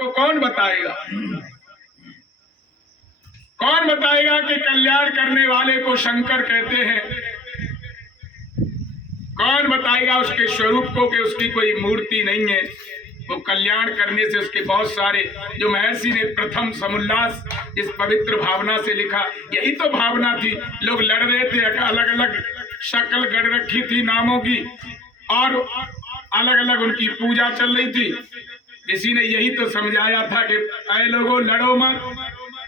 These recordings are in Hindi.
तो कौन बताएगा? कौन बताएगा कि कल्याण करने वाले को शंकर कहते हैं? कौन बताएगा उसके स्वरूप को कि उसकी कोई मूर्ति नहीं है? वो कल्याण करने से उसके बहुत सारे, जो महर्षि ने प्रथम समुल्लास इस पवित्र भावना से लिखा, यही तो भावना थी। लोग लड़ रहे थे, अलग अलग शक्ल गढ़ रखी थी नामों की और अलग अलग उनकी पूजा चल रही थी। किसी ने यही तो समझाया था कि ऐ लोगों लड़ो मत,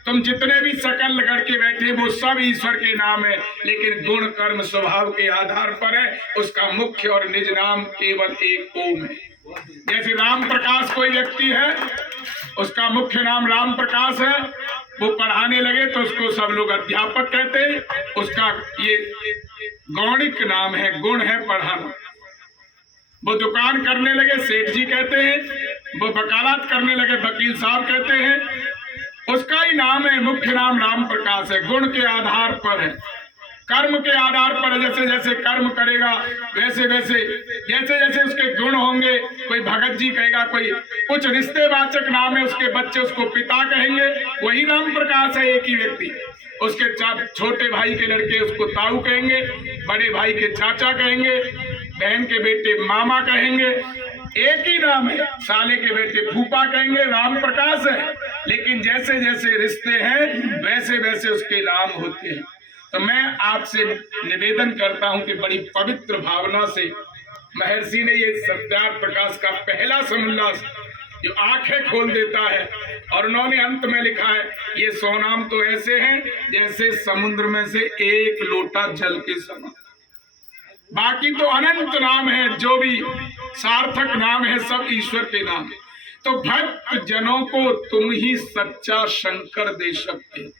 तुम जितने भी शकल गढ़ के बैठे वो सब ईश्वर के नाम है, लेकिन गुण कर्म स्वभाव के आधार पर है। उसका मुख्य और निज नाम केवल एक ओम है। जैसे राम प्रकाश कोई व्यक्ति है, उसका मुख्य नाम राम प्रकाश है, वो पढ़ाने लगे तो उसको सब लोग अध्यापक कहते हैं। उसका ये गौणिक नाम है, गुण है पढ़ाना। वो दुकान करने लगे सेठ जी कहते हैं, वो वकालत करने लगे वकील साहब कहते हैं। उसका ही नाम है, मुख्य नाम राम प्रकाश है। गुण के आधार पर है, कर्म के आधार पर है। जैसे जैसे कर्म करेगा वैसे वैसे जैसे जैसे उसके गुण होंगे। कोई भगत जी कहेगा, कोई कुछ रिश्तेवाचक नाम है, उसके बच्चे उसको पिता कहेंगे, वही राम प्रकाश है एक ही व्यक्ति। उसके छोटे भाई के लड़के उसको ताऊ कहेंगे, बड़े भाई के चाचा कहेंगे, बहन के बेटे मामा कहेंगे, एक ही नाम है। साले के बेटे फूफा कहेंगे, राम प्रकाश है। लेकिन जैसे जैसे रिश्ते हैं वैसे वैसे उसके नाम होते हैं। तो मैं आपसे निवेदन करता हूं कि बड़ी पवित्र भावना से महर्षि ने ये सत्यार्थ प्रकाश का पहला समुल्लास जो आंखें खोल देता है, और उन्होंने अंत में लिखा है, ये 100 नाम तो ऐसे हैं जैसे समुद्र में से एक लोटा जल के समान। बाकी तो अनंत नाम है, जो भी सार्थक नाम है सब ईश्वर के नाम है। तो भक्त जनों को तुम ही सच्चा शंकर दे सकते हो।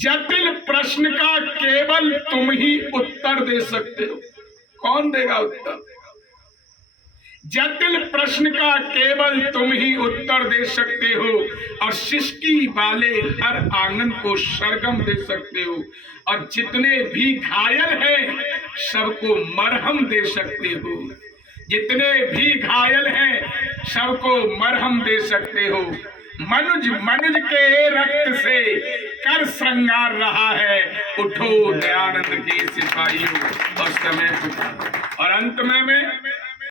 जटिल प्रश्न का केवल तुम ही उत्तर दे सकते हो। कौन देगा उत्तर? जटिल प्रश्न का केवल तुम ही उत्तर दे सकते हो, और सिसकी वाले हर आंगन को सरगम दे सकते हो, और जितने भी घायल हैं सबको मरहम दे सकते हो। जितने भी घायल हैं सबको मरहम दे सकते हो। मनुज मनुज के रक्त से कर श्रृंगार रहा है, उठो दयानंद के सिपाहियों और समय। और अंत में